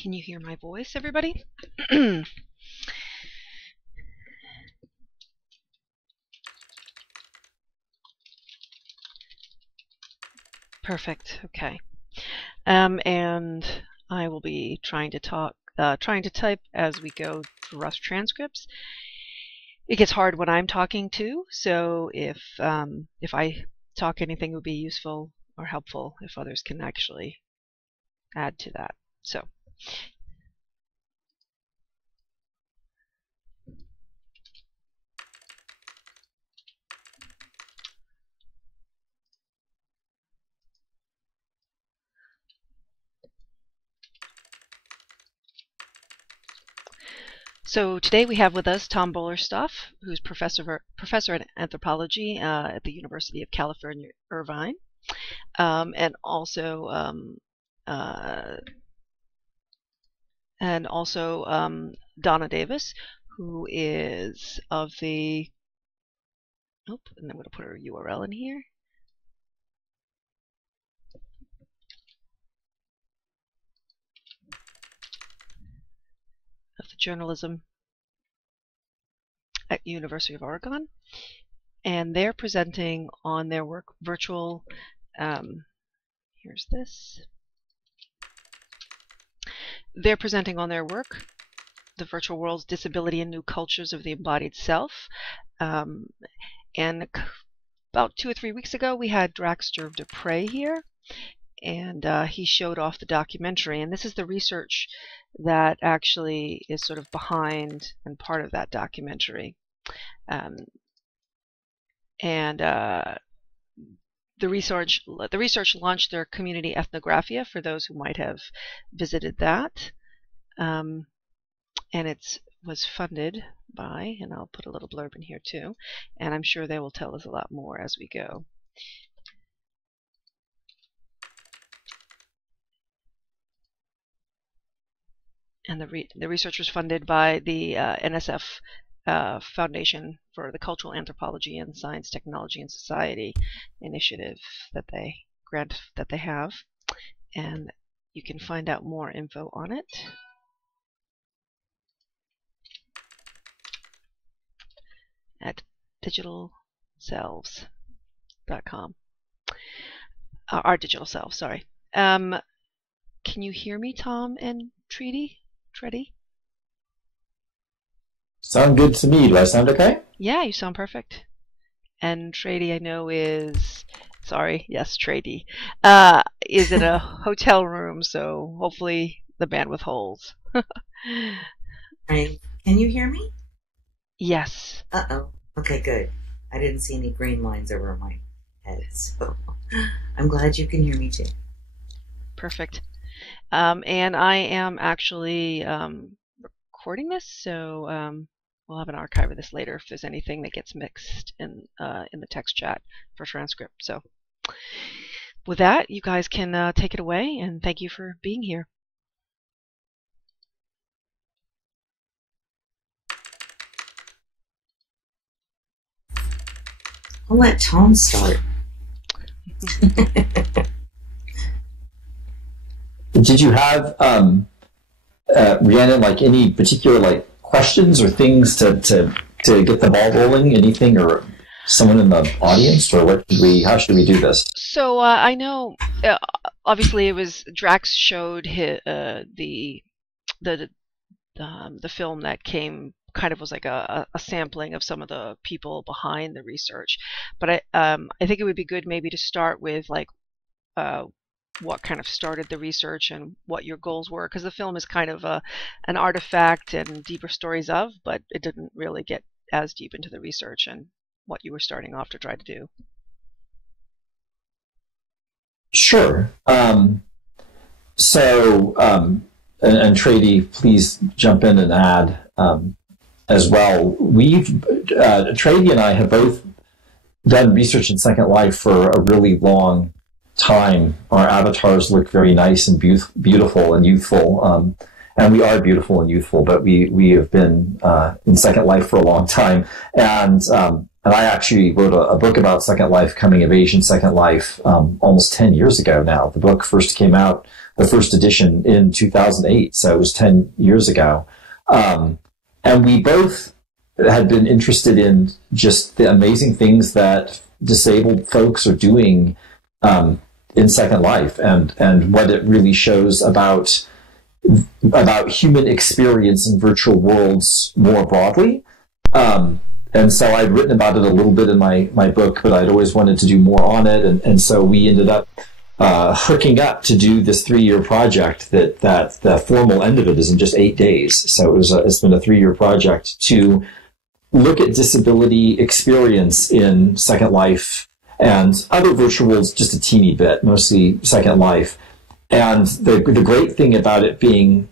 Can you hear my voice, everybody? Perfect. Okay. And I will be trying to type as we go through rough transcripts. It gets hard when I'm talking too, so if I talk, anything would be useful or helpful if others can actually add to that. So today we have with us Tom Boellstorff, who's professor in anthropology at the University of California, Irvine, and also Donna Davis, who is of the and I'm going to put her URL in here. Of the journalism at University of Oregon, and they're presenting on their work virtual. Here's this. They're presenting on their work, The Virtual World's Disability and New Cultures of the Embodied Self. And about 2 or 3 weeks ago, we had Draxter Dupre here, and he showed off the documentary. And this is the research that actually is sort of behind and part of that documentary. The research launched their community Ethnographia, for those who might have visited that. And it was funded by, and I'll put a little blurb in here too, and I'm sure they will tell us a lot more as we go. And the research was funded by the NSF Foundation for the Cultural Anthropology and Science, Technology and Society initiative that they have, and you can find out more info on it at digitalselves.com. Our digital selves, sorry. Can you hear me, Tom and Treaty? Sound good to me. Do I sound okay? Yeah, you sound perfect. And Trady, I know, is Trady is in a hotel room, so hopefully the bandwidth holds. Right. Can you hear me? Yes. Uh-oh. Okay, good. I didn't see any green lines over my head, so I'm glad you can hear me too. Perfect. And I am actually recording this, so we'll have an archive of this later if there's anything that gets mixed in the text chat for transcript. So with that, you guys can take it away, and thank you for being here. I'll let Tom start. Did you have, Rhiannon, like any particular questions or things to get the ball rolling? Anything, or someone in the audience, or how should we do this? So I know, obviously, it was Drax showed the film that came. Kind of was like a sampling of some of the people behind the research, but I think it would be good maybe to start with what kind of started the research and what your goals were, because the film is kind of an artifact and deeper stories of, but it didn't really get as deep into the research and what you were starting off to try to do. Sure. And Trady, please jump in and add as well. Trady and I have both done research in Second Life for a really long time. Our avatars look very nice and beautiful and youthful, and we are beautiful and youthful, but we have been in Second Life for a long time, and And I actually wrote a book about Second Life, coming of age in Second Life, almost 10 years ago now. The book first came out, the first edition, in 2008. So it was 10 years ago. And we both had been interested in just the amazing things that disabled folks are doing in Second Life, and what it really shows about human experience in virtual worlds more broadly. And so I'd written about it a little bit in my book, but I'd always wanted to do more on it. And so we ended up hooking up to do this 3-year project that the formal end of it is in just 8 days. So it's been a 3-year project to look at disability experience in Second Life and other virtual worlds, just a teeny bit, mostly Second Life. And the great thing about it being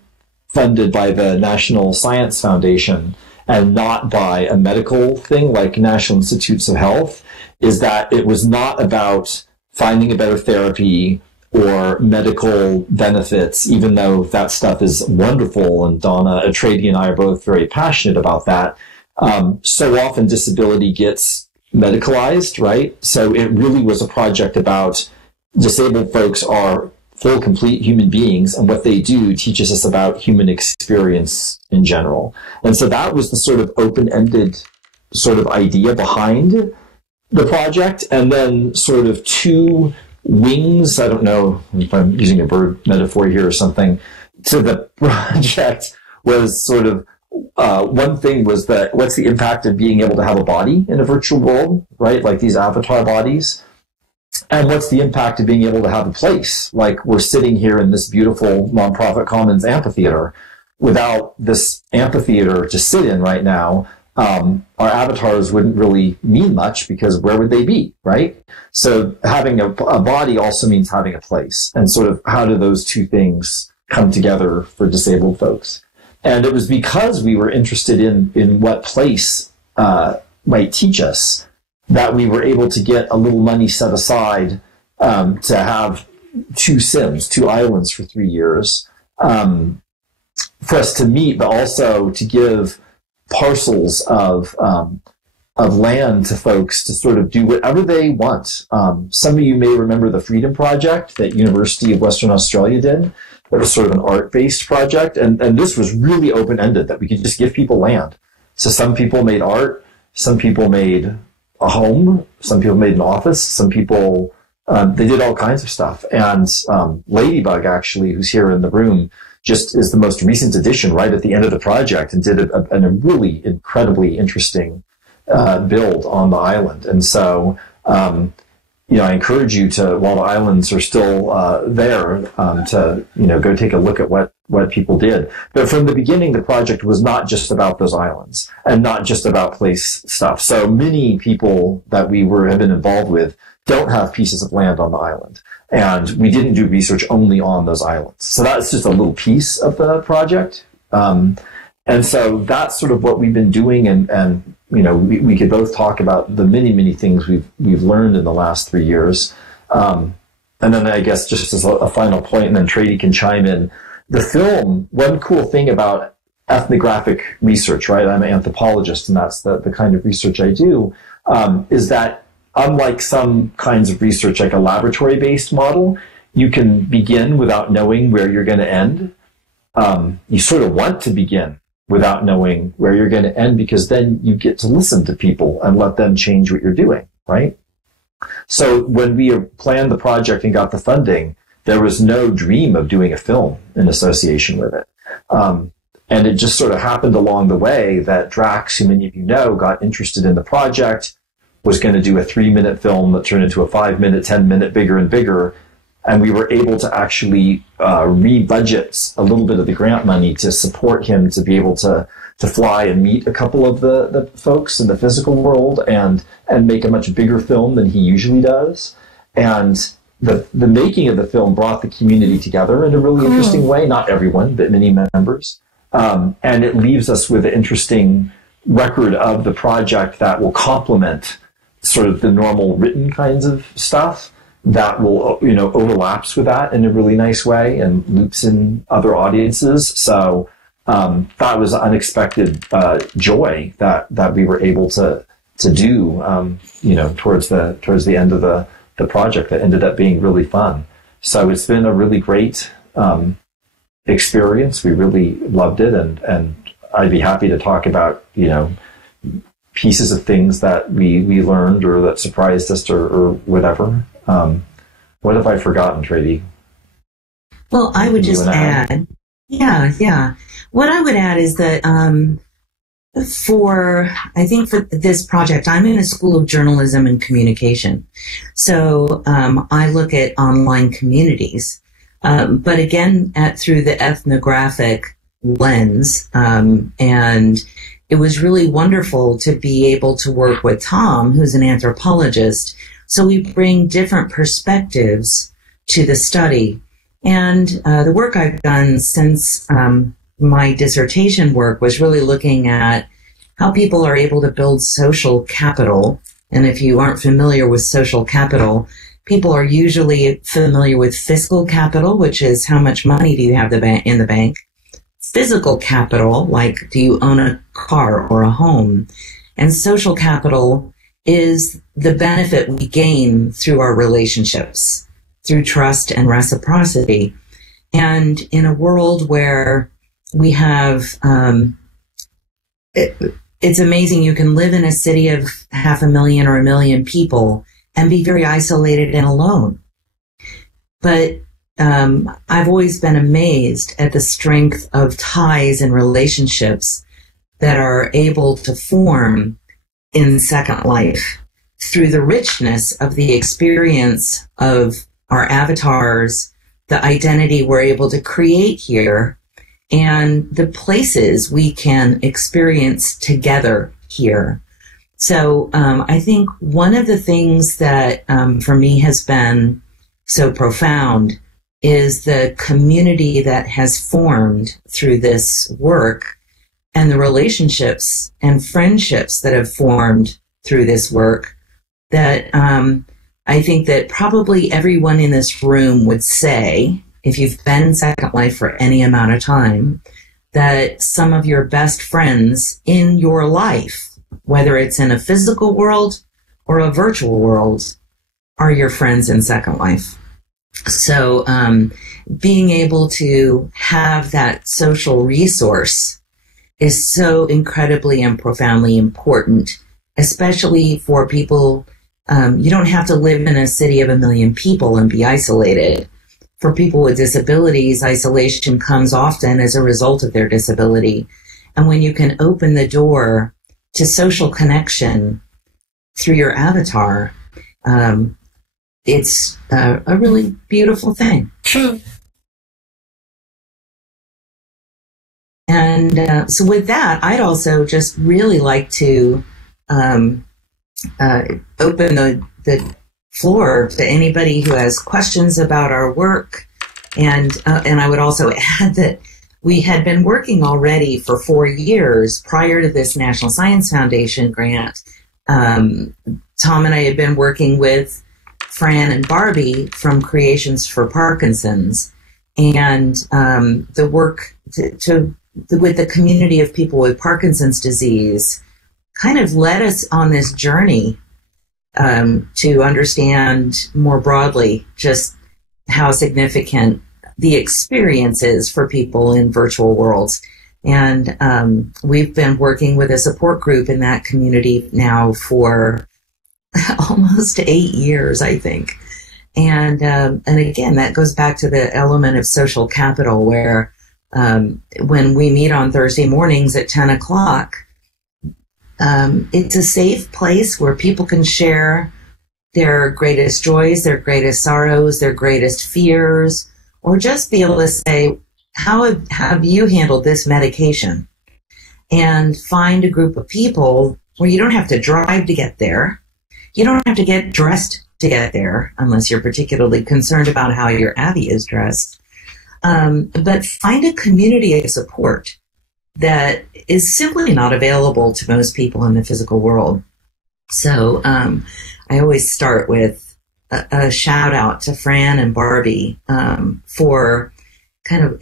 funded by the National Science Foundation and not by a medical thing like National Institutes of Health is that it was not about finding a better therapy or medical benefits, even though that stuff is wonderful. And Donna, Trady, and I are both very passionate about that. So often disability gets medicalized, right? So it really was a project about disabled folks are full, complete human beings, and what they do teaches us about human experience in general. And so that was the sort of open-ended sort of idea behind the project. And then sort of two wings, I don't know if I'm using a bird metaphor here or something, to the project was sort of one thing was that what's the impact of being able to have a body in a virtual world, right? Like these avatar bodies. And what's the impact of being able to have a place? Like we're sitting here in this beautiful nonprofit commons amphitheater. Without this amphitheater to sit in right now, our avatars wouldn't really mean much because where would they be, right? So having a body also means having a place. And sort of how do those two things come together for disabled folks? And it was because we were interested in what place might teach us that we were able to get a little money set aside to have two islands for 3 years for us to meet, but also to give parcels of land to folks to sort of do whatever they want. Some of you may remember the Freedom Project that University of Western Australia did. That was sort of an art-based project, and this was really open-ended, that we could just give people land. So some people made art, some people made a home, some people made an office, some people, they did all kinds of stuff. And Ladybug, actually, who's here in the room, just is the most recent addition right at the end of the project and did a really incredibly interesting build on the island. And so, I encourage you to, while the islands are still there, to go take a look at what people did. But from the beginning, the project was not just about those islands and not just about place stuff. So many people that we have been involved with don't have pieces of land on the island, and we didn't do research only on those islands. So that's just a little piece of the project. And so that's sort of what we've been doing, and we could both talk about the many, many things we've learned in the last 3 years. And then I guess just as a final point, and then Trady can chime in, the film, one cool thing about ethnographic research, right? I'm an anthropologist, and that's the kind of research I do, is that unlike some kinds of research, like a laboratory-based model, you can begin without knowing where you're going to end. You sort of want to begin without knowing where you're going to end, because then you get to listen to people and let them change what you're doing, right? So when we planned the project and got the funding, there was no dream of doing a film in association with it. And it just sort of happened along the way that Drax, who many of you know, got interested in the project, was going to do a 3-minute film that turned into a 5-minute, 10-minute, bigger and bigger. And we were able to actually re-budget a little bit of the grant money to support him to be able to fly and meet a couple of the folks in the physical world and make a much bigger film than he usually does. And the making of the film brought the community together in a really interesting way. Not everyone, but many members. And it leaves us with an interesting record of the project that will complement sort of the normal written kinds of stuff that will, overlaps with that in a really nice way and loops in other audiences. So that was unexpected joy that we were able to do, towards the end of the project that ended up being really fun. So it's been a really great experience. We really loved it, and I'd be happy to talk about, pieces of things that we learned or that surprised us or whatever. What have I forgotten, Trady? Well, I would just add, yeah. What I would add is that for this project, I'm in a school of journalism and communication. So I look at online communities, but again, through the ethnographic lens. And it was really wonderful to be able to work with Tom, who's an anthropologist. So we bring different perspectives to the study. And the work I've done since my dissertation work was really looking at how people are able to build social capital. And if you aren't familiar with social capital, people are usually familiar with fiscal capital, which is how much money do you have in the bank. Physical capital, like do you own a car or a home? And social capital is the benefit we gain through our relationships, through trust and reciprocity. And in a world where we have, it's amazing, you can live in a city of 500,000 or 1 million people and be very isolated and alone. But I've always been amazed at the strength of ties and relationships that are able to form in Second Life through the richness of the experience of our avatars, the identity we're able to create here, and the places we can experience together here. So I think one of the things that for me has been so profound is the community that has formed through this work and the relationships and friendships that have formed through this work that I think that probably everyone in this room would say, if you've been in Second Life for any amount of time, that some of your best friends in your life, whether it's in a physical world or a virtual world, are your friends in Second Life. So being able to have that social resource is so incredibly and profoundly important, especially for people. You don't have to live in a city of 1 million people and be isolated. For people with disabilities, isolation comes often as a result of their disability. And when you can open the door to social connection through your avatar, it's a really beautiful thing. And so with that, I'd also just really like to open the floor to anybody who has questions about our work. And I would also add that we had been working already for 4 years prior to this National Science Foundation grant. Tom and I had been working with Fran and Barbie from Creations for Parkinson's, and the work with the community of people with Parkinson's disease kind of led us on this journey to understand more broadly just how significant the experience is for people in virtual worlds. And we've been working with a support group in that community now for almost 8 years, I think. And again, that goes back to the element of social capital, where when we meet on Thursday mornings at 10 o'clock, it's a safe place where people can share their greatest joys, their greatest sorrows, their greatest fears, or just be able to say, how have you handled this medication? And find a group of people where you don't have to drive to get there. You don't have to get dressed to get there, unless you're particularly concerned about how your Abby is dressed. But find a community of support that is simply not available to most people in the physical world. So I always start with a shout out to Fran and Barbie for kind of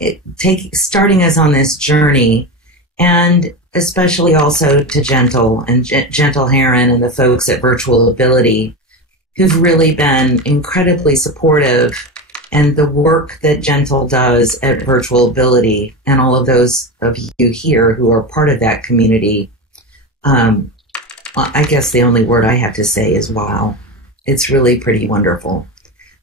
starting us on this journey. And especially also to Gentle and Gentle Heron and the folks at Virtual Ability, who've really been incredibly supportive, and the work that Gentle does at Virtual Ability, and all of those of you here who are part of that community. I guess the only word I have to say is wow. It's really pretty wonderful.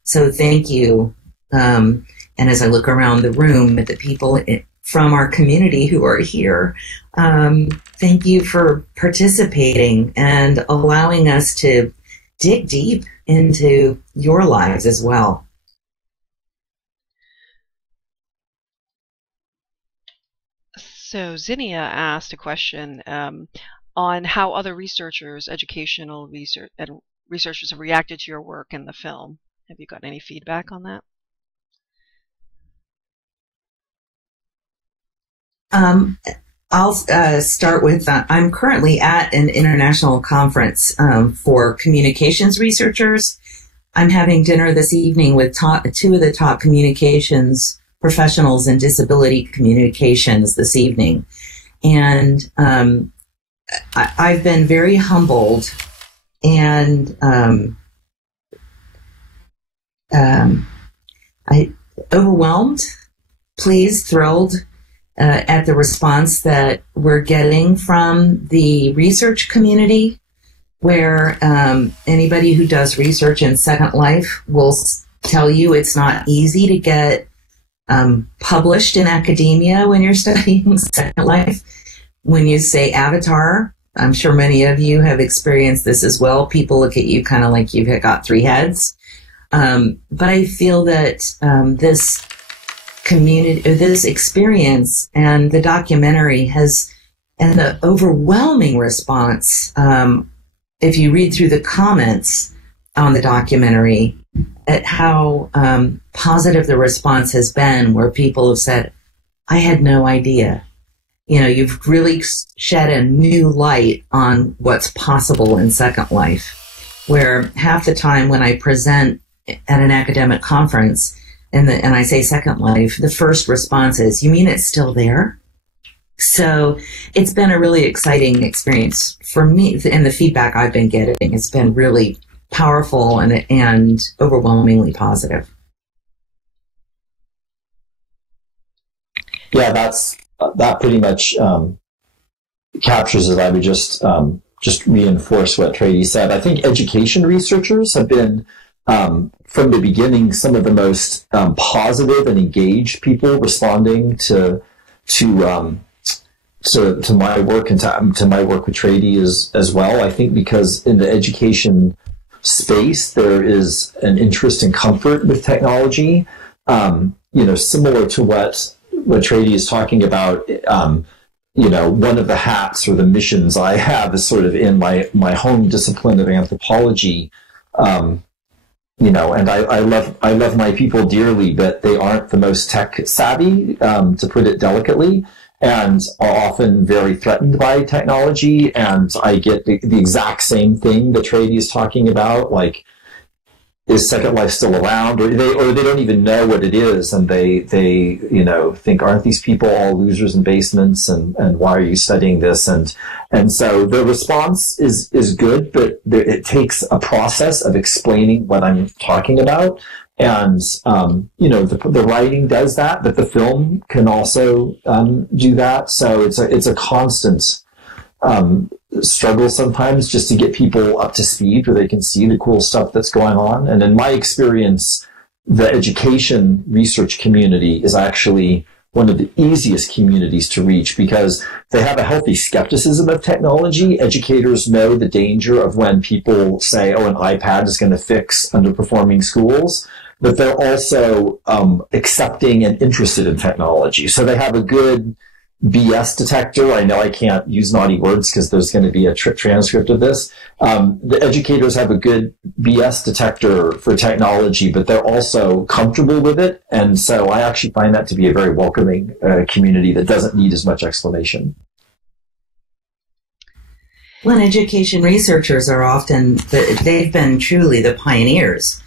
So thank you. And as I look around the room at the people from our community who are here, thank you for participating and allowing us to dig deep into your lives as well. So Zinnia asked a question on how other researchers, educational research and researchers have reacted to your work in the film. Have you got any feedback on that? I'll start with, I'm currently at an international conference for communications researchers. I'm having dinner this evening with two of the top communications professionals in disability communications this evening. And I've been very humbled and overwhelmed, pleased, thrilled at the response that we're getting from the research community, where anybody who does research in Second Life will tell you it's not easy to get published in academia when you're studying Second Life. When you say Avatar, I'm sure many of you have experienced this as well. People look at you kind of like you've got three heads. But I feel that this community, this experience and the documentary and the overwhelming response, if you read through the comments on the documentary, at how positive the response has been, where people have said, I had no idea. You know, you've really shed a new light on what's possible in Second Life, where half the time when I present at an academic conference and I say Second Life, the first response is, you mean it's still there? So it's been a really exciting experience for me, and the feedback I've been getting has been really powerful and overwhelmingly positive. Yeah, that pretty much captures it. I would just reinforce what Trady said. I think education researchers have been, from the beginning, some of the most positive and engaged people responding to my work and to my work with Trady as well. I think because in the education space there is an interest and comfort with technology, similar to what Trady is talking about. One of the hats or the missions I have is sort of in my home discipline of anthropology. And I love my people dearly, but they aren't the most tech savvy, to put it delicately, and are often very threatened by technology. And I get the exact same thing that Trady is talking about, like, is Second Life still around? Or they don't even know what it is, and they think, aren't these people all losers in basements, and why are you studying this? And so the response is good, but it takes a process of explaining what I'm talking about. And the writing does that, but the film can also do that. So it's a constant struggle sometimes just to get people up to speed where they can see the cool stuff that's going on. And in my experience, the education research community is actually one of the easiest communities to reach because they have a healthy skepticism of technology. Educators know the danger of when people say, oh, an iPad is going to fix underperforming schools, but they're also accepting and interested in technology. So they have a good BS detector. I know I can't use naughty words because there's going to be a transcript of this. The educators have a good BS detector for technology, but they're also comfortable with it. And so I actually find that to be a very welcoming community that doesn't need as much explanation. Well, education researchers are often, they've been truly the pioneers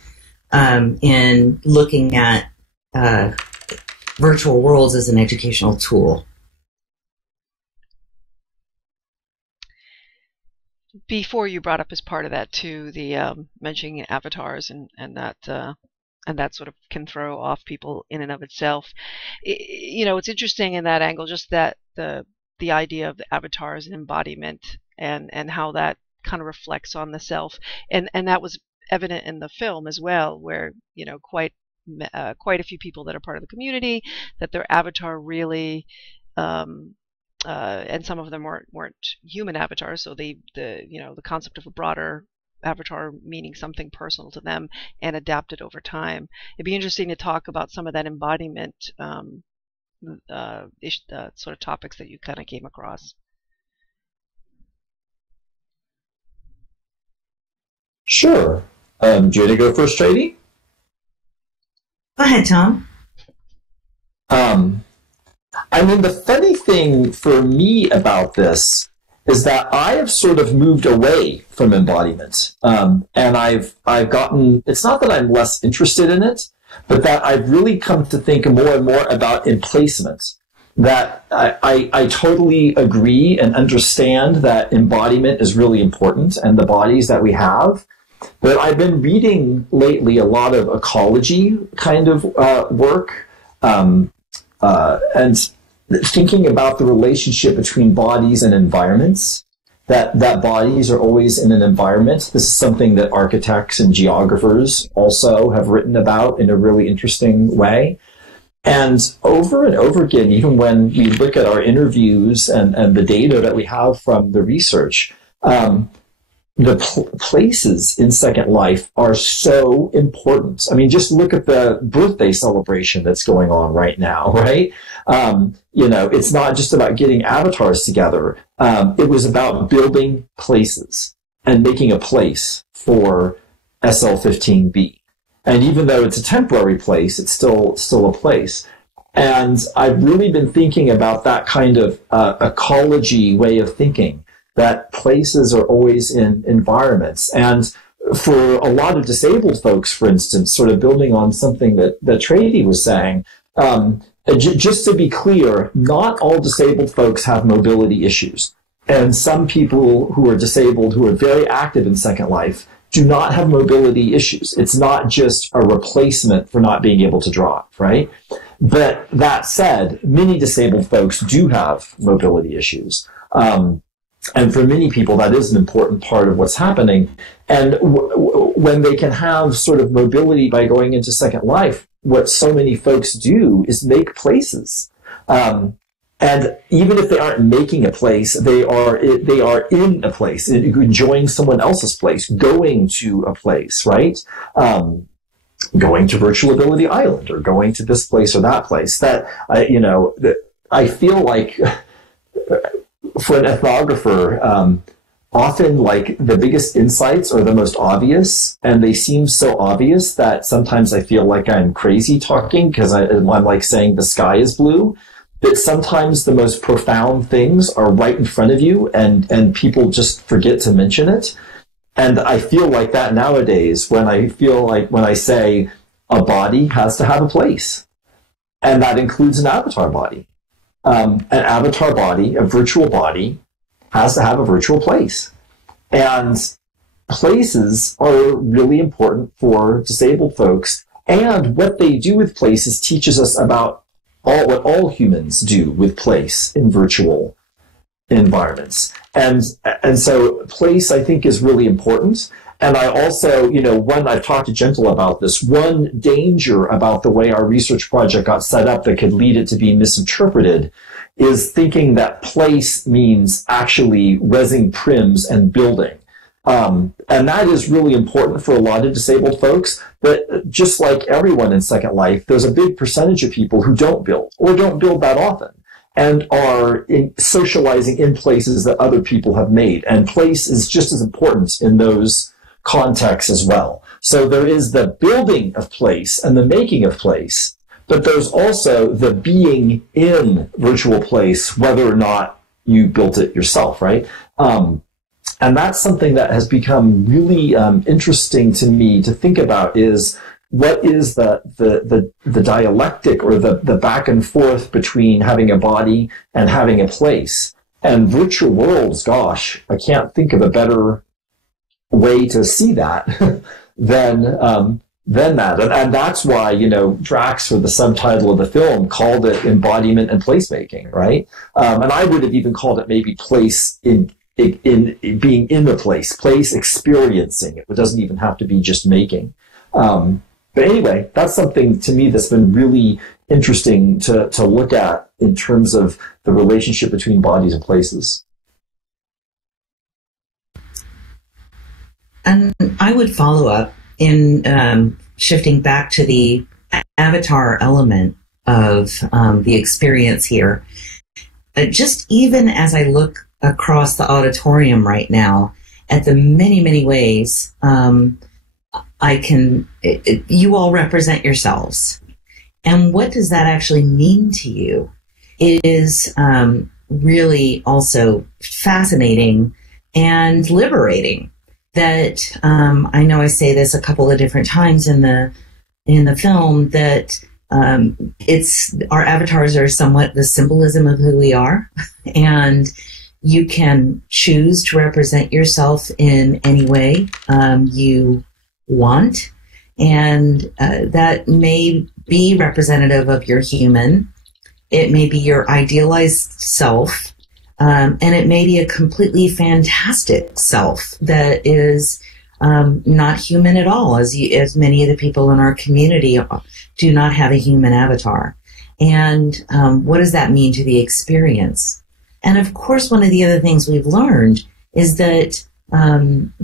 in looking at virtual worlds as an educational tool. before you brought up as part of that too, the mentioning avatars and that sort of can throw off people in and of itself. It's interesting in that angle, just that the idea of the avatar as an embodiment and how that kind of reflects on the self, and that was evident in the film as well, where quite a few people that are part of the community, that their avatar really and some of them weren't human avatars, so the concept of a broader avatar meaning something personal to them and adapted over time. It'd be interesting to talk about some of that embodiment sort of topics that you kind of came across. Sure. Do you want to go first, Trady? Go ahead, Tom. I mean, the funny thing for me about this is that I have sort of moved away from embodiment. And I've gotten, it's not that I'm less interested in it, but that I've really come to think more and more about emplacement. That I totally agree and understand that embodiment is really important and the bodies that we have. But I've been reading lately a lot of ecology kind of work, and thinking about the relationship between bodies and environments, that bodies are always in an environment. This is something that architects and geographers also have written about in a really interesting way. And over again, even when we look at our interviews and the data that we have from the research, the places in Second Life are so important. I mean, just look at the birthday celebration that's going on right now, right? It's not just about getting avatars together. It was about building places and making a place for SL15B. And even though it's a temporary place, it's still a place. And I've really been thinking about that kind of ecology way of thinking, that places are always in environments. And for a lot of disabled folks, for instance, sort of building on something that Trady was saying, just to be clear, not all disabled folks have mobility issues. And some people who are disabled, who are very active in Second Life, do not have mobility issues. It's not just a replacement for not being able to drive, right? But that said, many disabled folks do have mobility issues. And for many people, that is an important part of what's happening. And when they can have sort of mobility by going into Second Life, what so many folks do is make places. And even if they aren't making a place, they are in a place, enjoying someone else's place, going to a place, right? Going to Virtual Ability Island or going to this place or that place. That I feel like for an ethnographer, often like the biggest insights are the most obvious, and they seem so obvious that sometimes I feel like I'm crazy talking because I'm like saying the sky is blue. That sometimes the most profound things are right in front of you, and people just forget to mention it. And I feel like that nowadays when I say a body has to have a place, and that includes an avatar body. An avatar body, a virtual body, has to have a virtual place. And places are really important for disabled folks. And what they do with places teaches us about what all humans do with place in virtual environments. And so place, I think, is really important. And I also, I've talked to Gentle about this, one danger about the way our research project got set up that could lead it to be misinterpreted is thinking that place means actually resing prims and building. And that is really important for a lot of disabled folks. But just like everyone in Second Life, there's a big percentage of people who don't build or don't build that often and are socializing in places that other people have made. And place is just as important in those contexts as well. So there is the building of place and the making of place, but there's also the being in virtual place, whether or not you built it yourself, right? And that's something that has become really interesting to me to think about is what is the dialectic or the back and forth between having a body and having a place. And virtual worlds, gosh, I can't think of a better way to see that than that. And that's why, Drax, for the subtitle of the film, called it embodiment and placemaking, right? And I would have even called it maybe place in being in the place experiencing it. It doesn't even have to be just making. But anyway, that's something to me that's been really interesting to look at in terms of the relationship between bodies and places. And I would follow up in shifting back to the avatar element of the experience here. Just even as I look across the auditorium right now at the many, many ways you all represent yourselves. And what does that actually mean to you? It is really also fascinating and liberating. That I know I say this a couple of different times in the film, that it's our avatars are somewhat the symbolism of who we are, and you can choose to represent yourself in any way you want, and that may be representative of your human. It may be your idealized self. And it may be a completely fantastic self that is not human at all, as many of the people in our community do not have a human avatar. And what does that mean to the experience? And of course, one of the other things we've learned is that one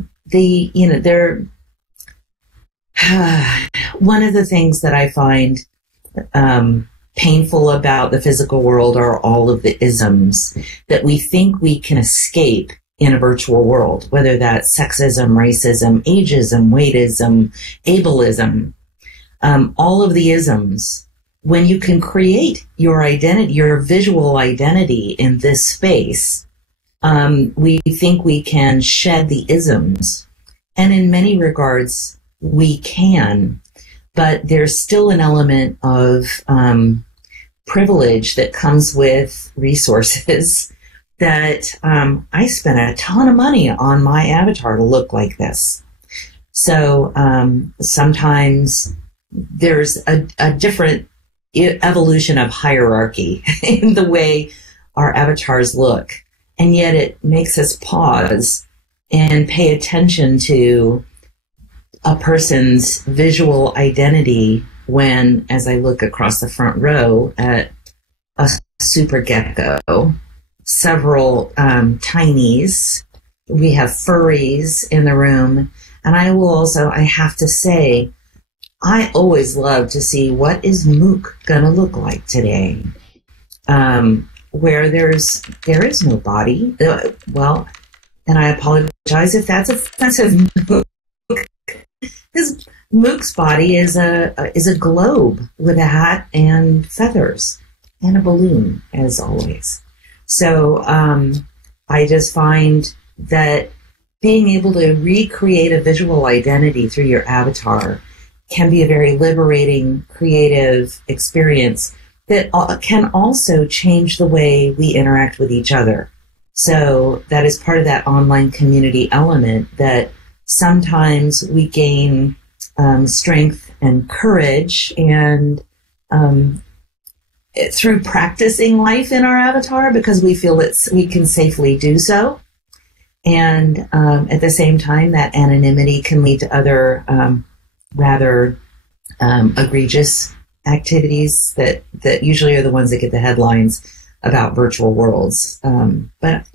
of the things that I find painful about the physical world are all of the isms that we think we can escape in a virtual world, whether that's sexism, racism, ageism, weightism, ableism, all of the isms. When you can create your identity, your visual identity in this space, we think we can shed the isms. And in many regards, we can. But there's still an element of privilege that comes with resources that I spent a ton of money on my avatar to look like this. So sometimes there's a different evolution of hierarchy in the way our avatars look. And yet it makes us pause and pay attention to a person's visual identity when, as I look across the front row at a super gecko, several tinies, we have furries in the room, and I have to say, I always love to see what is Mook gonna look like today, where there is no body. Well, and I apologize if that's offensive. His Mook's body is a globe with a hat and feathers and a balloon, as always. So I just find that being able to recreate a visual identity through your avatar can be a very liberating, creative experience that can also change the way we interact with each other. So that is part of that online community element, that sometimes we gain strength and courage and through practicing life in our avatar, because we feel that we can safely do so. And at the same time, that anonymity can lead to other rather egregious activities that usually are the ones that get the headlines about virtual worlds. But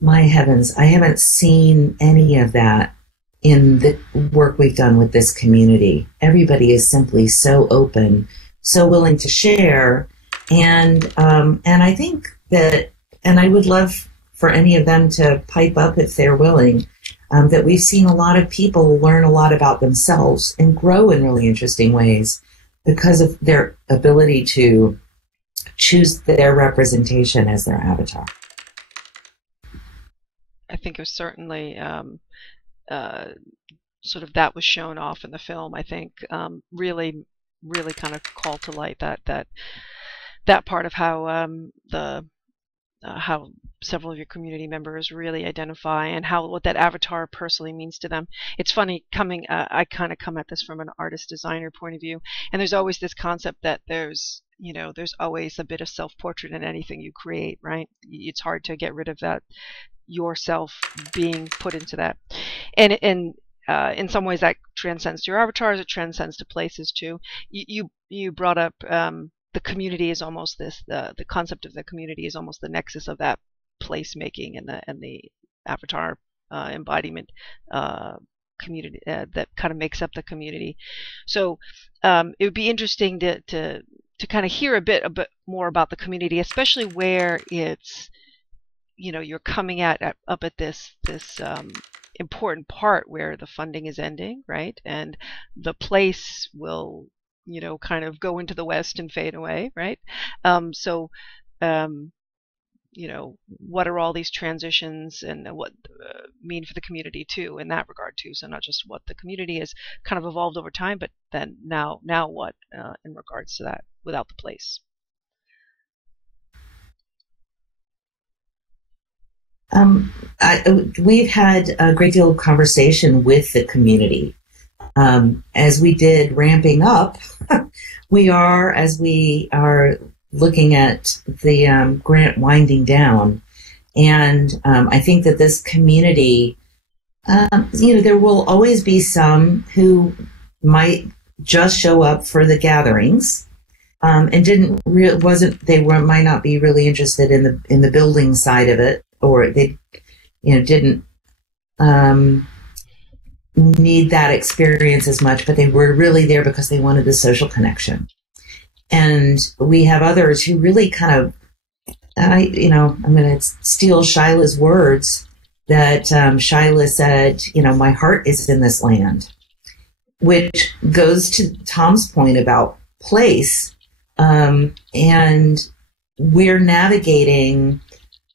my heavens, I haven't seen any of that in the work we've done with this community. Everybody is simply so open, so willing to share. And I think that, and I would love for any of them to pipe up if they're willing, that we've seen a lot of people learn a lot about themselves and grow in really interesting ways because of their ability to choose their representation as their avatar. I think it was certainly sort of that was shown off in the film. I think really kind of called to light that part of how the how several of your community members really identify, and what that avatar personally means to them. It's funny I kind of come at this from an artist designer point of view, and there's always this concept that there's always a bit of self-portrait in anything you create, right? It's hard to get rid of that yourself being put into that, and in some ways that transcends to your avatars. It transcends to places too. You brought up the community is almost the concept of the community is almost the nexus of that placemaking and the avatar embodiment community that kind of makes up the community. So it would be interesting to kind of hear a bit more about the community, especially where it's you're coming up at this important part where the funding is ending, right? And the place will kind of go into the west and fade away, right? So what are all these transitions and what mean for the community too in that regard too? So not just what the community has kind of evolved over time, but then now what in regards to that without the place. We've had a great deal of conversation with the community. As we did ramping up, as we are looking at the grant winding down. And I think that this community, there will always be some who might just show up for the gatherings and might not be really interested in the building side of it, or they didn't need that experience as much, but they were really there because they wanted the social connection. And we have others who really kind of, I'm going to steal Shyla's words, that Shyla said, my heart is in this land, which goes to Tom's point about place. And we're navigating,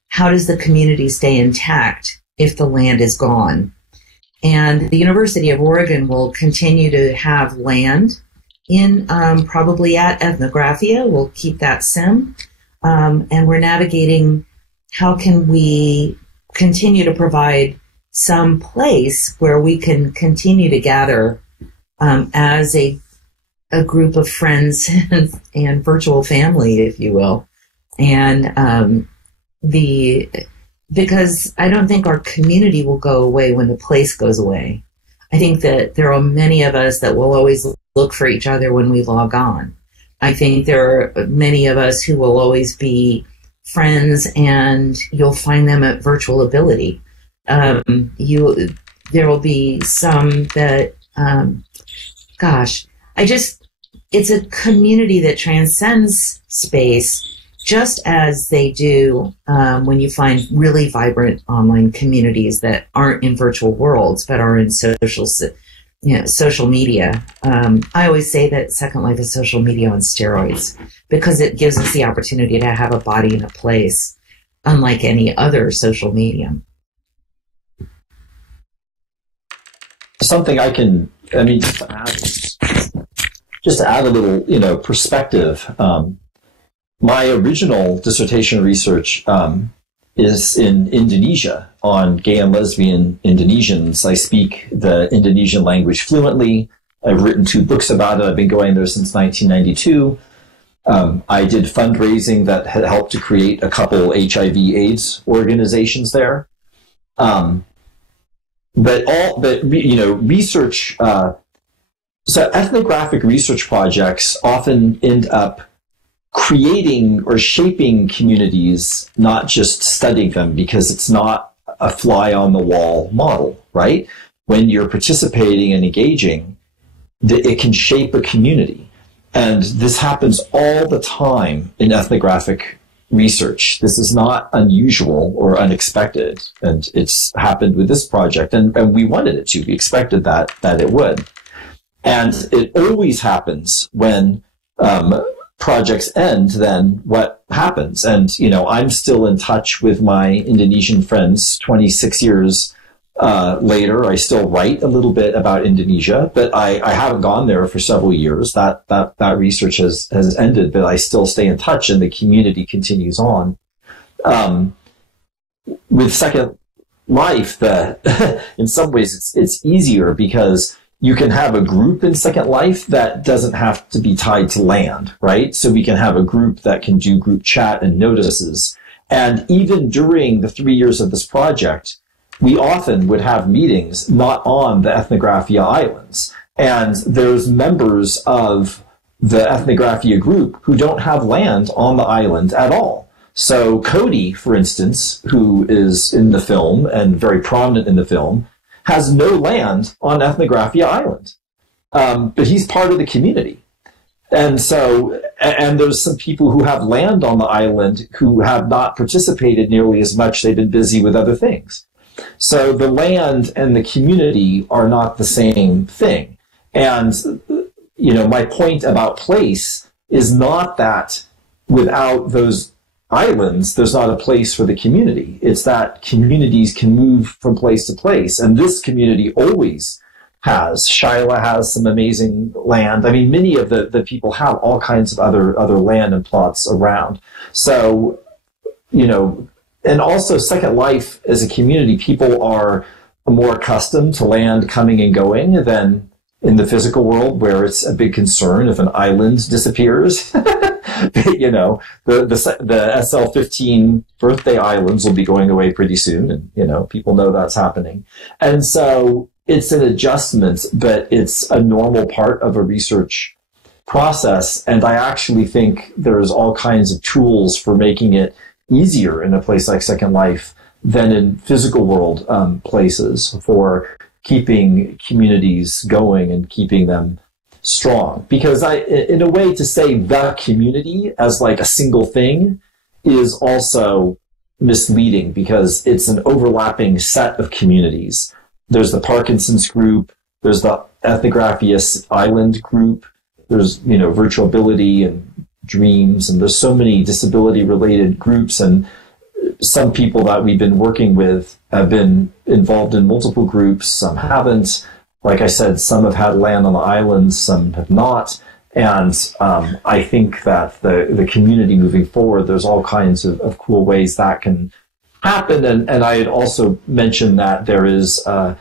how does the community stay intact if the land is gone? And the University of Oregon will continue to have land in probably at Ethnographia. We'll keep that sim. And we're navigating, how can we continue to provide some place where we can continue to gather as a group of friends and virtual family, if you will. And because I don't think our community will go away when the place goes away. I think that there are many of us that will always look for each other when we log on. I think there are many of us who will always be friends, and you'll find them at Virtual Ability. There will be some that, it's a community that transcends space, just as they do when you find really vibrant online communities that aren't in virtual worlds but are in social media. I always say that Second Life is social media on steroids, because it gives us the opportunity to have a body and a place, unlike any other social medium. Something just to add a little, perspective. My original dissertation research is in Indonesia, on gay and lesbian Indonesians. I speak the Indonesian language fluently. I've written 2 books about it. I've been going there since 1992. I did fundraising that had helped to create a couple HIV/AIDS organizations there. Research. So ethnographic research projects often end up creating or shaping communities, not just studying them, because it's not a fly on the wall model, right? When you're participating and engaging, it can shape a community. And this happens all the time in ethnographic research. This is not unusual or unexpected. And it's happened with this project. And we wanted it to. We expected that it would. And it always happens when projects end, then what happens? And, I'm still in touch with my Indonesian friends 26 years later. I still write a little bit about Indonesia, but I haven't gone there for several years. That research has ended, but I still stay in touch, and the community continues on. With Second Life, in some ways it's easier because you can have a group in Second Life that doesn't have to be tied to land, right? So we can have a group that can do group chat and notices. And even during the 3 years of this project, we often would have meetings not on the Ethnographia Islands. And there's members of the Ethnographia group who don't have land on the island at all. So Cody, for instance, who is in the film and very prominent in the film, has no land on Ethnographia Island. But he's part of the community. And so, and there's some people who have land on the island who have not participated nearly as much. They've been busy with other things. So the land and the community are not the same thing. And, my point about place is not that without those islands, there's not a place for the community. It's that communities can move from place to place. And this community always has. Shyla has some amazing land. I mean, many of the people have all kinds of other land and plots around. So, and also Second Life as a community, people are more accustomed to land coming and going than in the physical world, where it's a big concern if an island disappears. The SL-15 birthday islands will be going away pretty soon, and people know that's happening. And so it's an adjustment, but it's a normal part of a research process. And I actually think there's all kinds of tools for making it easier in a place like Second Life than in physical world places for keeping communities going and keeping them strong. Because in a way, to say the community as like a single thing is also misleading, because it's an overlapping set of communities. There's the Parkinson's group, there's the Ethnographia Island group, there's, virtual ability and dreams, and there's so many disability related groups, and some people that we've been working with have been involved in multiple groups, some haven't. Like I said, some have had land on the islands, some have not. And I think that the community moving forward, there's all kinds of cool ways that can happen. And I had also mentioned that there is a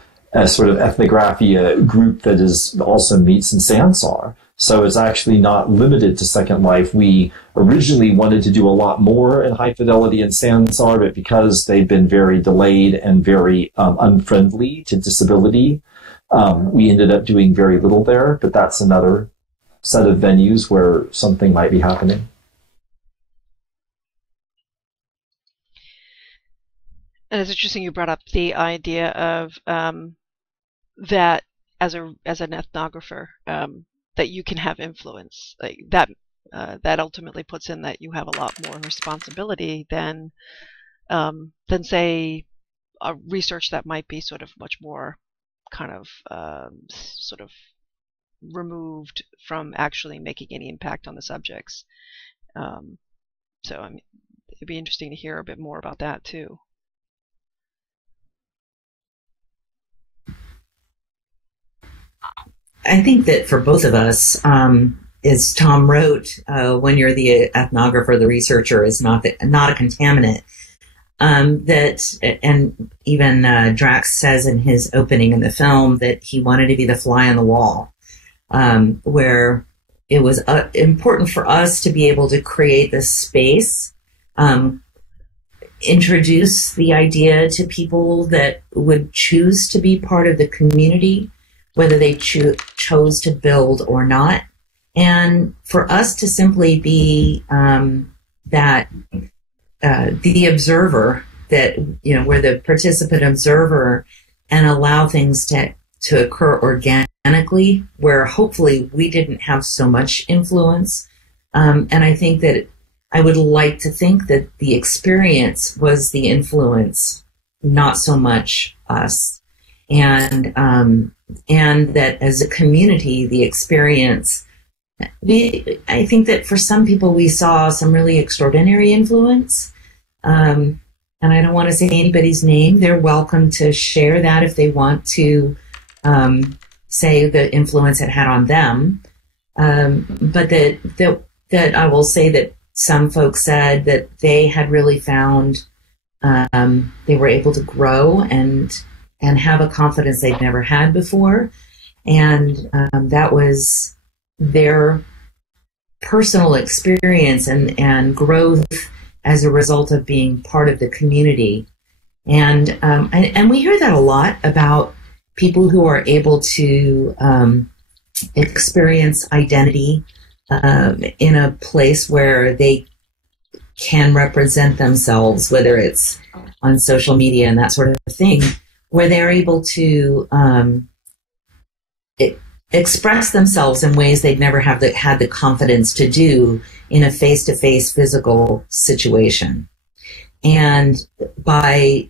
sort of Ethnographia group that is also meets in Sansar. So it's actually not limited to Second Life. We originally wanted to do a lot more in High Fidelity and Sansar, but because they've been very delayed and very unfriendly to disability, we ended up doing very little there. But that's another set of venues where something might be happening. And it's interesting you brought up the idea of that as an ethnographer, that you can have influence, like that. That ultimately puts in that you have a lot more responsibility than say a research that might be sort of much more kind of sort of removed from actually making any impact on the subjects. So I mean, it'd be interesting to hear a bit more about that too. I think that for both of us, as Tom wrote, when you're the ethnographer, the researcher is not a contaminant. And even Drax says in his opening in the film that he wanted to be the fly on the wall, where it was important for us to be able to create this space, introduce the idea to people that would choose to be part of the community, whether they chose to build or not. And for us to simply be the observer, that, we're the participant observer, and allow things to occur organically, where hopefully we didn't have so much influence. And I think that I would like to think that the experience was the influence, not so much us. And that as a community, the experience, I think that for some people we saw some really extraordinary influence. And I don't want to say anybody's name. They're welcome to share that if they want to say the influence it had on them. But that I will say that Some folks said that they had really found they were able to grow and have a confidence they'd never had before. And that was their personal experience and growth as a result of being part of the community. And we hear that a lot about people who are able to experience identity in a place where they can represent themselves, whether it's on social media and that sort of thing, where they're able to express themselves in ways they'd never had the confidence to do in a face-to-face physical situation. And by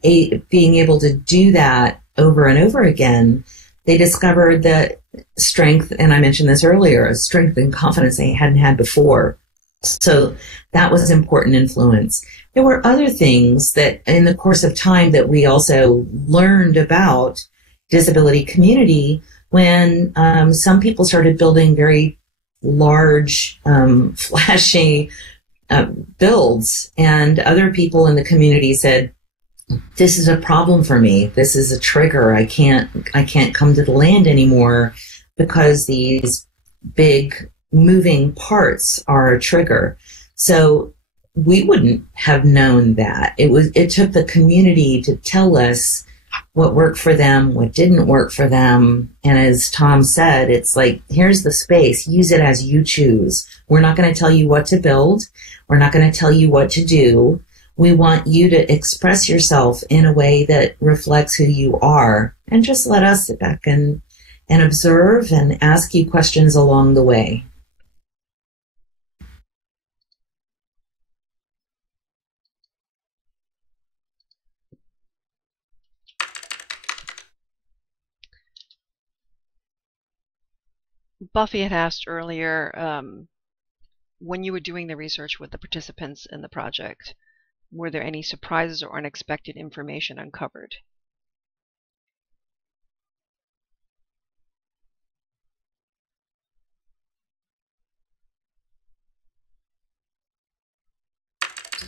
being able to do that over and over again, they discovered that strength, and I mentioned this earlier, strength and confidence they hadn't had before. So that was an important influence. There were other things that in the course of time that we also learned about disability community when some people started building very large, flashy builds, and other people in the community said, this is a problem for me. This is a trigger. I can't come to the land anymore because these big moving parts are a trigger. So we wouldn't have known that. It took the community to tell us what worked for them, what didn't work for them. And as Tom said, it's like, here's the space. Use it as you choose. We're not going to tell you what to build. We're not going to tell you what to do. We want you to express yourself in a way that reflects who you are, and just let us sit back and observe and ask you questions along the way. Buffy had asked earlier, when you were doing the research with the participants in the project, were there any surprises or unexpected information uncovered?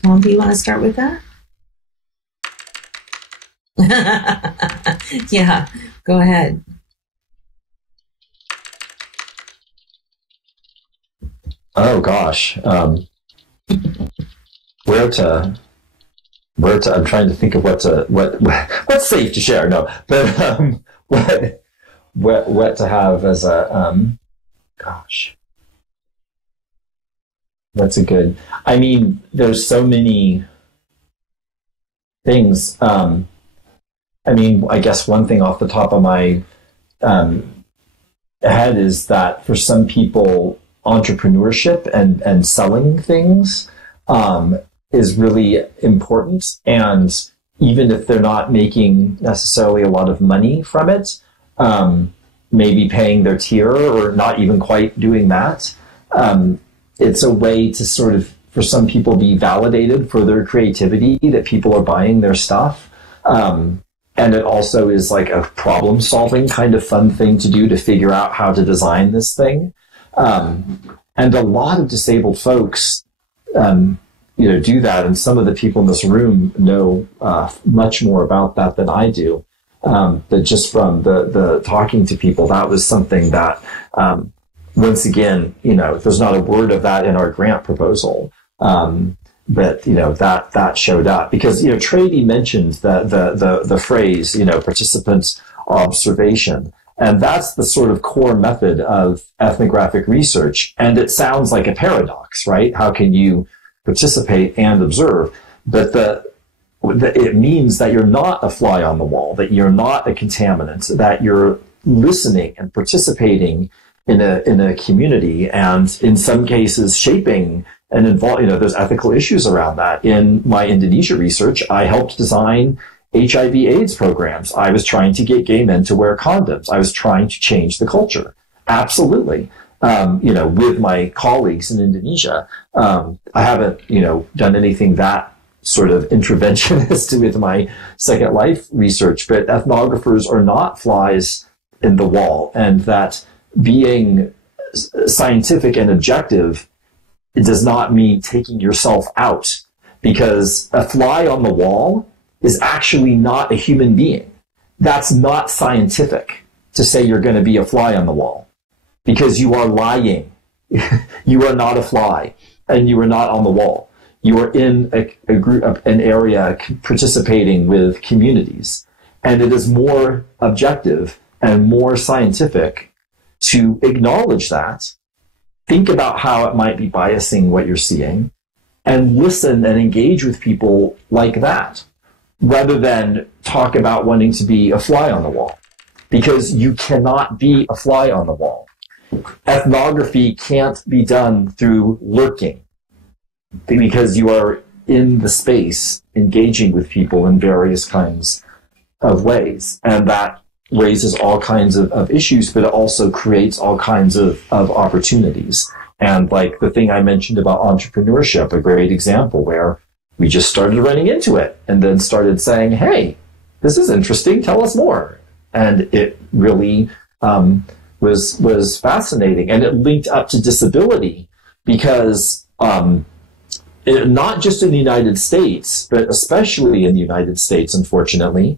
Tom, do you want to start with that? Yeah, go ahead. Oh gosh, where to? I'm trying to think of what's safe to share. No, but what to have as a gosh, that's a good. I mean, there's so many things. I mean, I guess one thing off the top of my head is that for some people, entrepreneurship and selling things is really important. And even if they're not making necessarily a lot of money from it, maybe paying their tier or not even quite doing that, it's a way to sort of, for some people, be validated for their creativity, that people are buying their stuff. And it also is like a problem solving kind of fun thing to do, to figure out how to design this thing. And a lot of disabled folks, do that. And some of the people in this room know much more about that than I do. But just from the talking to people, that was something that, once again, there's not a word of that in our grant proposal. But that showed up because Trady mentioned the phrase participant observation. And that's the sort of core method of ethnographic research. And it sounds like a paradox, right? How can you participate and observe? But it means that you're not a fly on the wall, that you're not a contaminant, that you're listening and participating in a community, and in some cases shaping and involve. There's ethical issues around that. In my Indonesia research, I helped design HIV/AIDS programs. I was trying to get gay men to wear condoms. I was trying to change the culture. Absolutely. With my colleagues in Indonesia, I haven't, done anything that sort of interventionist with my Second Life research, but ethnographers are not flies in the wall, and that being scientific and objective It does not mean taking yourself out, because a fly on the wall is actually not a human being. That's not scientific to say you're going to be a fly on the wall, because you are lying. You are not a fly, and you are not on the wall. You are in a group, an area participating with communities. And it is more objective and more scientific to acknowledge that, think about how it might be biasing what you're seeing, and listen and engage with people like that, rather than talk about wanting to be a fly on the wall. Because you cannot be a fly on the wall. Ethnography can't be done through lurking, because you are in the space engaging with people in various kinds of ways. And that raises all kinds of issues, but it also creates all kinds of opportunities. And like the thing I mentioned about entrepreneurship, a great example where we just started running into it and then started saying, hey, this is interesting, tell us more. And it really was fascinating. And it linked up to disability, because not just in the United States, but especially in the United States, unfortunately,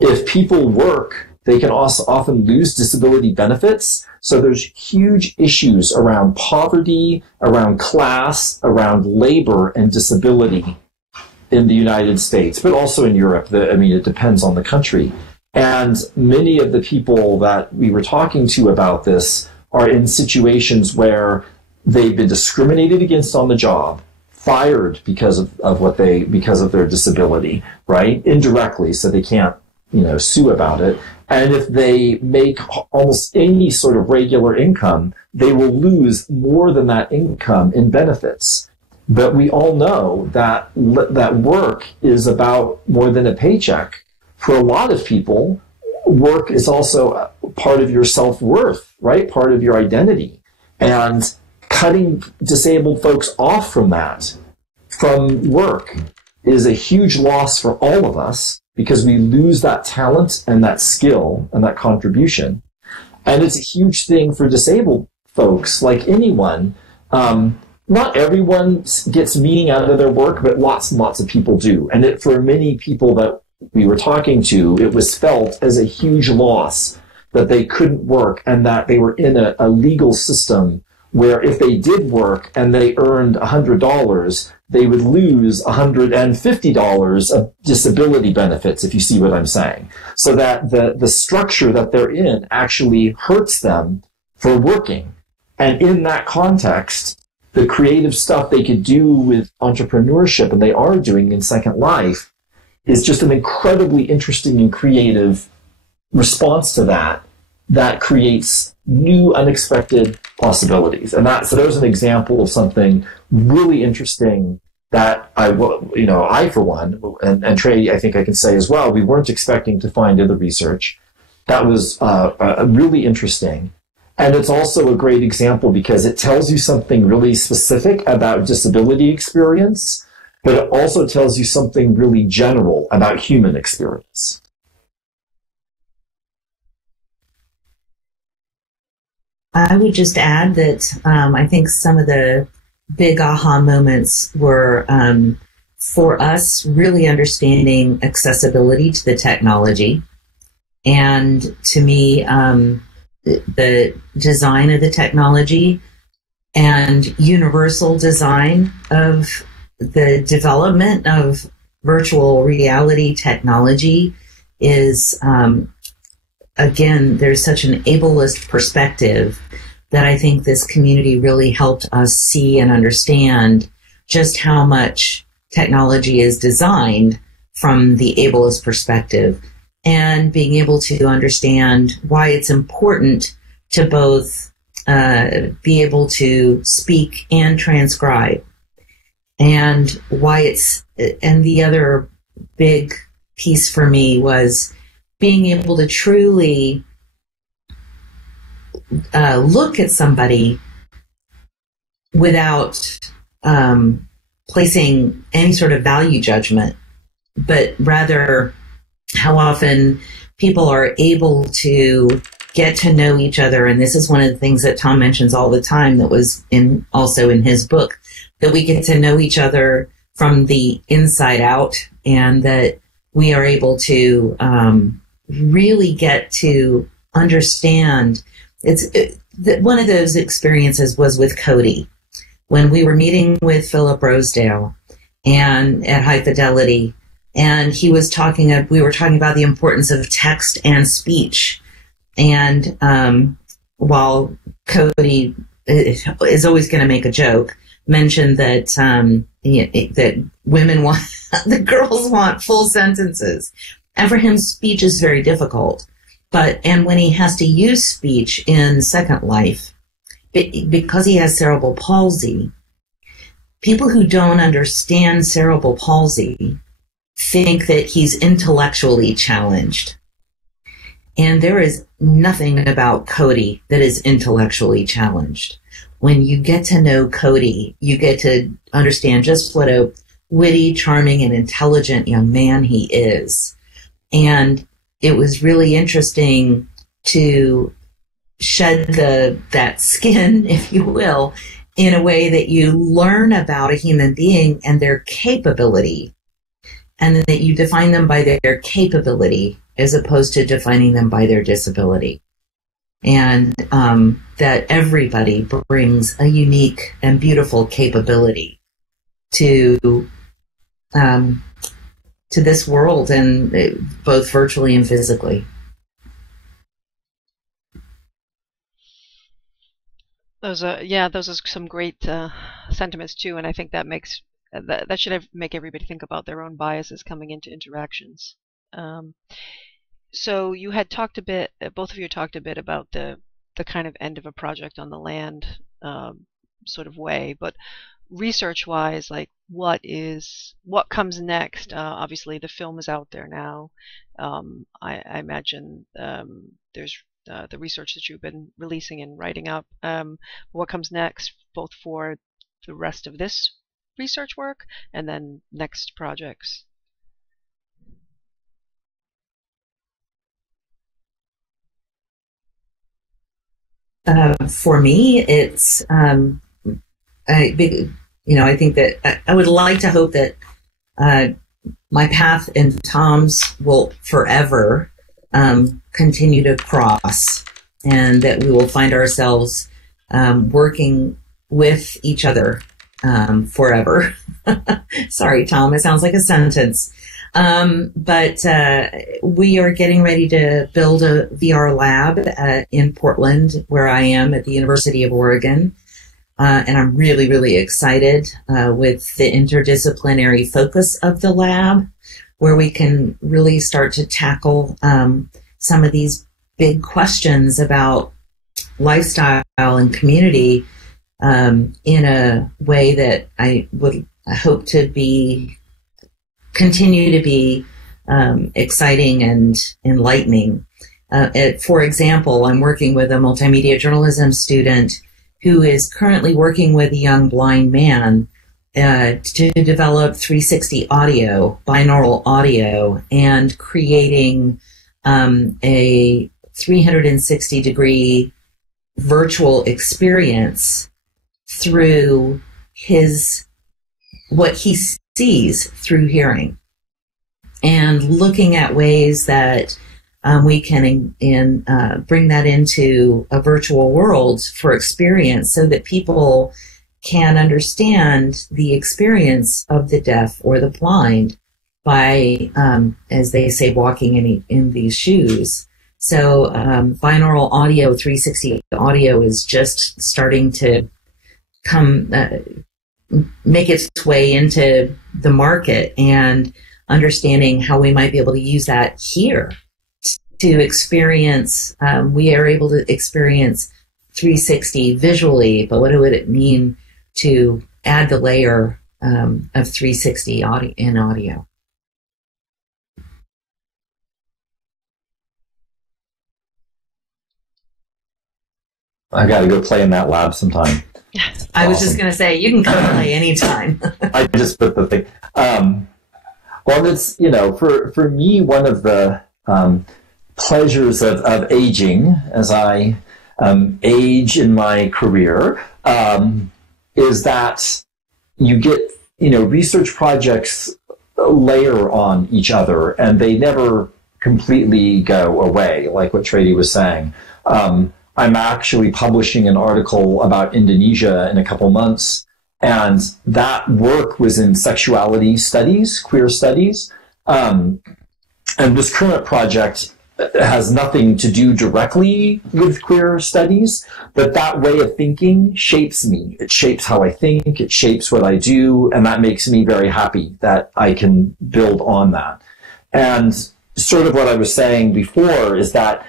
if people work, they can also often lose disability benefits. So there's huge issues around poverty, around class, around labor and disability in the United States, but also in Europe. It depends on the country. And many of the people that we were talking to about this are in situations where they've been discriminated against on the job, fired because of their disability, right? Indirectly, so they can't, sue about it. And if they make almost any sort of regular income, they will lose more than that income in benefits. But we all know that work is about more than a paycheck. For a lot of people, work is also part of your self-worth, right? Part of your identity. And cutting disabled folks off from work, is a huge loss for all of us, because we lose that talent and that skill and that contribution. And it's a huge thing for disabled folks, like anyone. Not everyone gets meaning out of their work, but lots and lots of people do. And for many people that we were talking to, it was felt as a huge loss that they couldn't work, and that they were in a legal system where if they did work and they earned $100, they would lose $150 of disability benefits, if you see what I'm saying. So that the structure that they're in actually hurts them for working. And in that context, the creative stuff they could do with entrepreneurship, and they are doing in Second Life, is just an incredibly interesting and creative response to that creates new, unexpected possibilities. And so there's an example of something really interesting that I for one, and Trey, I think I can say as well, we weren't expecting to find in the research. That was really interesting. And it's also a great example because it tells you something really specific about disability experience, but it also tells you something really general about human experience. I would just add that I think some of the big aha moments were, for us, really understanding accessibility to the technology. And to me, the design of the technology and universal design of the development of virtual reality technology is, again, there's such an ableist perspective that I think this community really helped us see and understand just how much technology is designed from the ableist perspective, and being able to understand why it's important to both be able to speak and transcribe, and and the other big piece for me was being able to truly look at somebody without placing any sort of value judgment, but rather how often people are able to get to know each other. And this is one of the things that Tom mentions all the time that was also in his book, that we get to know each other from the inside out, and that we are able to really get to understand. One of those experiences was with Cody, when we were meeting with Philip Rosedale and at High Fidelity, and we were talking about the importance of text and speech. And while Cody is always going to make a joke, mentioned that that women want the girls want full sentences, and for him, speech is very difficult. And when he has to use speech in Second Life, because he has cerebral palsy, people who don't understand cerebral palsy think that he's intellectually challenged. And there is nothing about Cody that is intellectually challenged. When you get to know Cody, you get to understand just what a witty, charming, and intelligent young man he is. And it was really interesting to shed that skin, if you will, in a way that you learn about a human being and their capability, and that you define them by their capability as opposed to defining them by their disability. And that everybody brings a unique and beautiful capability to this world, and both virtually and physically. Those are some great sentiments too, and I think that should make everybody think about their own biases coming into interactions. So you had talked a bit, both of you talked a bit about the kind of end of a project on the land sort of way, but research-wise, like what comes next? Obviously, the film is out there now. I imagine there's the research that you've been releasing and writing up. What comes next, both for the rest of this research work and then next projects? For me, it's I think that I would like to hope that my path and Tom's will forever continue to cross, and that we will find ourselves working with each other forever. Sorry, Tom, it sounds like a sentence. But we are getting ready to build a VR lab in Portland, where I am at the University of Oregon. And I'm really, really excited with the interdisciplinary focus of the lab, where we can really start to tackle some of these big questions about lifestyle and community in a way that I hope to continue to be exciting and enlightening. For example, I'm working with a multimedia journalism student who is currently working with a young blind man to develop 360 audio, binaural audio, and creating a 360-degree virtual experience through what he sees through hearing, and looking at ways that we can bring that into a virtual world for experience, so that people can understand the experience of the deaf or the blind by, as they say, walking in these shoes. So binaural audio, 360 audio is just starting to make its way into the market, and understanding how we might be able to use that here to experience. We are able to experience 360 visually, but what would it mean to add the layer of 360 audio in audio? I got to go play in that lab sometime. I was just going to say, you can come play anytime. I just put the thing. Well, it's, for me, one of the pleasures of aging as I age in my career is that you get, research projects layer on each other and they never completely go away, like what Trady was saying. I'm actually publishing an article about Indonesia in a couple months, and that work was in sexuality studies, queer studies. And this current project has nothing to do directly with queer studies, but that way of thinking shapes me. It shapes how I think, it shapes what I do, and that makes me very happy that I can build on that. And sort of what I was saying before is that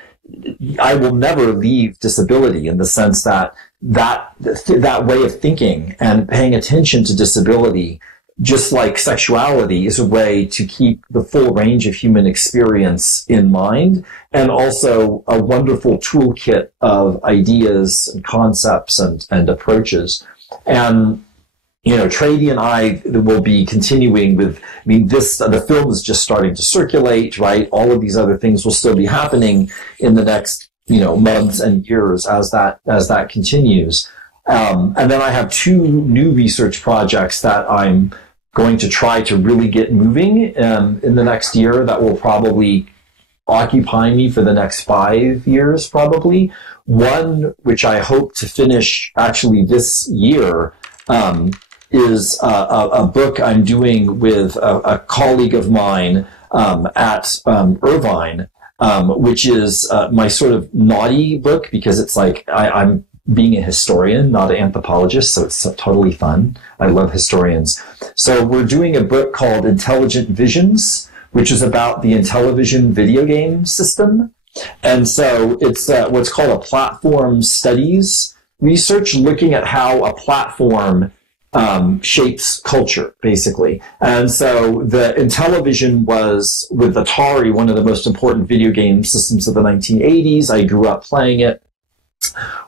I will never leave disability, in the sense that way of thinking and paying attention to disability, just like sexuality, is a way to keep the full range of human experience in mind, and also a wonderful toolkit of ideas and concepts and approaches. And Trady and I will be continuing with, the film is just starting to circulate, right? All of these other things will still be happening in the next, months and years as that continues. And then I have 2 new research projects that I'm going to try to really get moving in the next year that will probably occupy me for the next 5 years, probably. One, which I hope to finish actually this year, is a book I'm doing with a colleague of mine at Irvine, which is my sort of naughty book, because it's like I'm being a historian, not an anthropologist, so it's totally fun. I love historians. So we're doing a book called Intelligent Visions, which is about the Intellivision video game system. And so it's what's called a platform studies research, looking at how a platform shapes culture, basically. And so the Intellivision was, with Atari, one of the most important video game systems of the 1980s. I grew up playing it.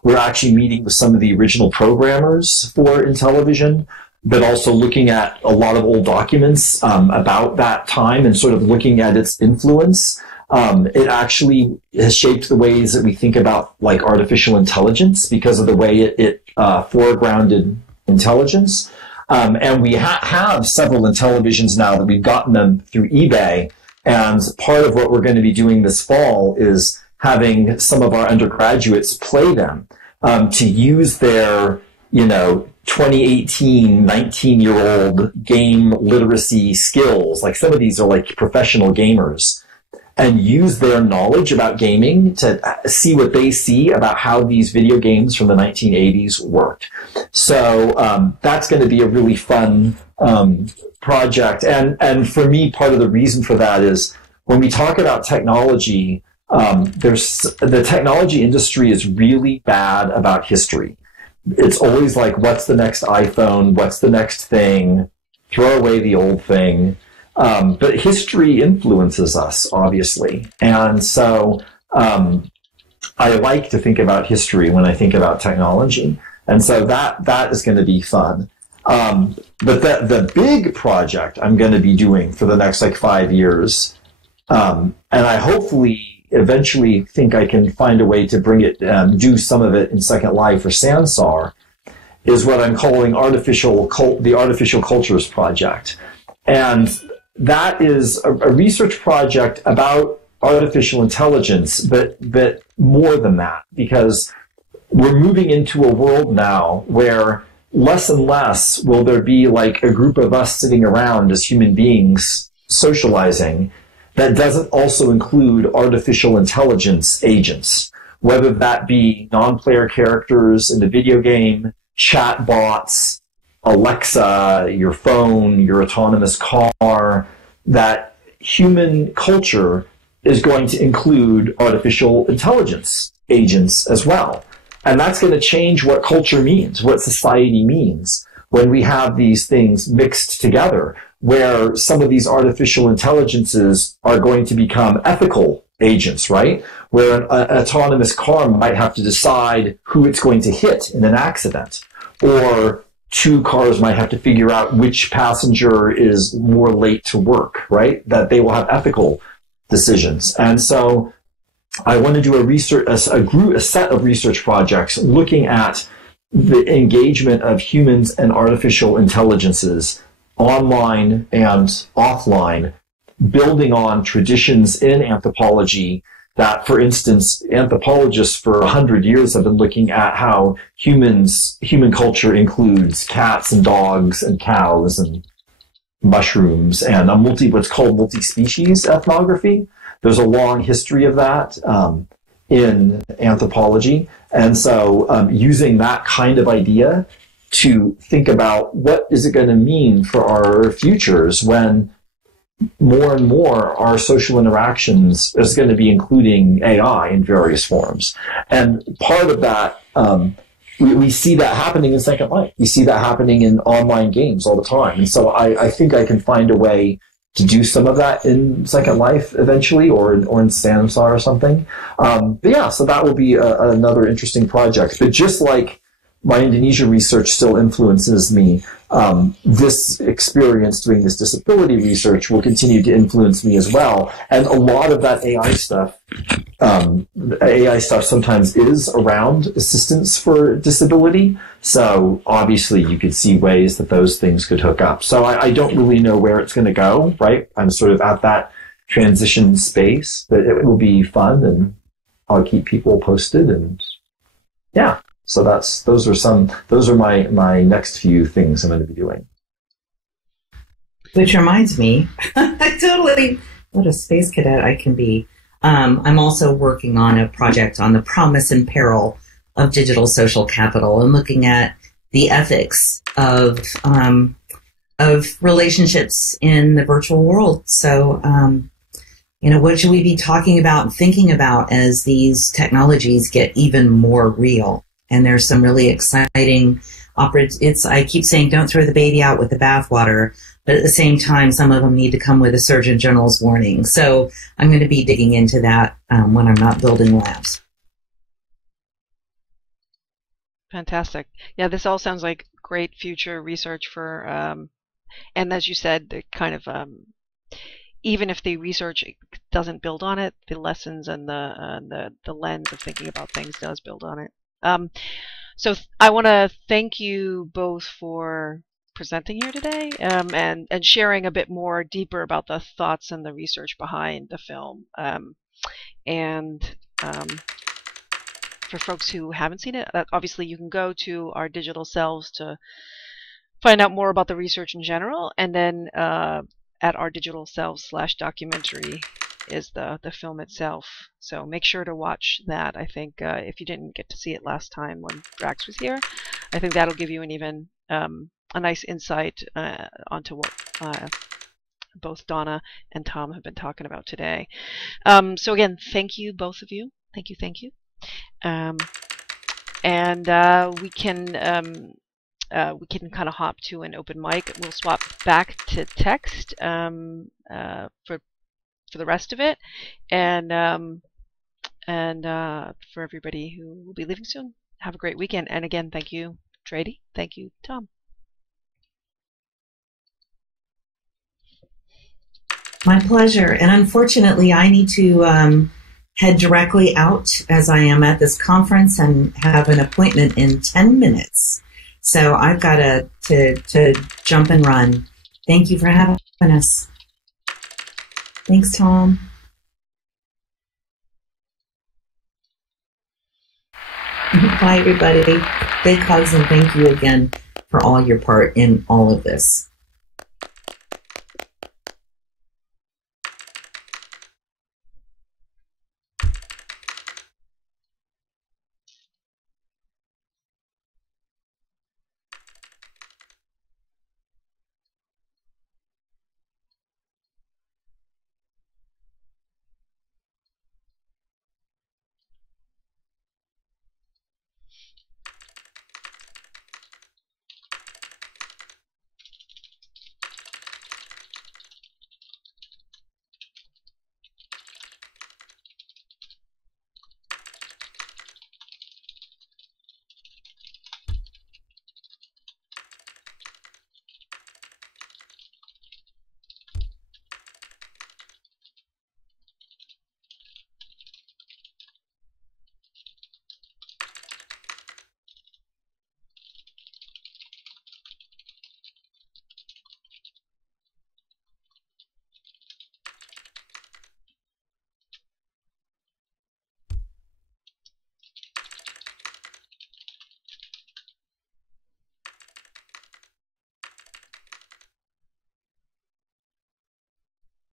We're actually meeting with some of the original programmers for Intellivision, but also looking at a lot of old documents about that time and sort of looking at its influence. It actually has shaped the ways that we think about like artificial intelligence, because of the way it foregrounded intelligence. And we have several Intellivisions now that we've gotten them through eBay. And part of what we're going to be doing this fall is having some of our undergraduates play them to use their, 2018, 19-year-old game literacy skills. Like, some of these are like professional gamers, and use their knowledge about gaming to see what they see about how these video games from the 1980s worked. So that's going to be a really fun project. And for me, part of the reason for that is when we talk about technology, the technology industry is really bad about history. It's always like, what's the next iPhone? What's the next thing? Throw away the old thing. But history influences us, obviously. And so I like to think about history when I think about technology. And so that is going to be fun. But the big project I'm going to be doing for the next 5 years, and I hopefully eventually think I can find a way to bring it, do some of it in Second Life or Sansar, is what I'm calling the Artificial Cultures Project. And that is a research project about artificial intelligence, but more than that, because we're moving into a world now where less and less will there be like a group of us sitting around as human beings socializing that doesn't also include artificial intelligence agents, whether that be non-player characters in the video game, chat bots, Alexa, your phone, your autonomous car. That human culture is going to include artificial intelligence agents as well. And that's going to change what culture means, what society means, when we have these things mixed together, where some of these artificial intelligences are going to become ethical agents, right? Where an autonomous car might have to decide who it's going to hit in an accident, or 2 cars might have to figure out which passenger is more late to work, right? That they will have ethical decisions. And so I want to do a set of research projects looking at the engagement of humans and artificial intelligences online and offline, building on traditions in anthropology that, for instance, anthropologists for 100 years have been looking at how human culture includes cats and dogs and cows and mushrooms and what's called multi-species ethnography. There's a long history of that in anthropology. And so using that kind of idea to think about what is it going to mean for our futures when more and more our social interactions is going to be including AI in various forms. And part of that, we see that happening in Second Life. We see that happening in online games all the time. And so I think I can find a way to do some of that in Second Life eventually, or in Samsar or something. But yeah, so that will be another interesting project. But just like my Indonesia research still influences me, this experience doing this disability research will continue to influence me as well. And a lot of that AI stuff sometimes is around assistance for disability. So obviously you could see ways that those things could hook up. So I don't really know where it's going to go, right? I'm sort of at that transition space, but it will be fun, and I'll keep people posted. And yeah. So those are my next few things I'm going to be doing. Which reminds me, what a space cadet I can be. I'm also working on a project on the promise and peril of digital social capital, and looking at the ethics of relationships in the virtual world. So, what should we be talking about and thinking about as these technologies get even more real? And there's some really exciting I keep saying, don't throw the baby out with the bathwater, but at the same time, some of them need to come with a Surgeon General's warning. So I'm going to be digging into that when I'm not building labs. Fantastic. Yeah, this all sounds like great future research for, and as you said, the kind of, even if the research doesn't build on it, the lessons and the lens of thinking about things does build on it. So I want to thank you both for presenting here today, and sharing a bit more deeper about the thoughts and the research behind the film. For folks who haven't seen it, obviously you can go to our digital selves to find out more about the research in general, and then at our digital selves /documentary is the film itself. So make sure to watch that. I think if you didn't get to see it last time when Drax was here, I think that'll give you an even a nice insight onto what both Donna and Tom have been talking about today. So again, thank you, both of you. Thank you. And we can kind of hop to an open mic. We'll swap back to text for the rest of it, and for everybody who will be leaving soon, have a great weekend. And again, thank you, Trady. Thank you, Tom. My pleasure. And unfortunately, I need to head directly out, as I am at this conference and have an appointment in 10 minutes. So I've got to jump and run. Thank you for having us. Thanks, Tom. Bye, everybody. Big hugs, and thank you again for all your part in all of this.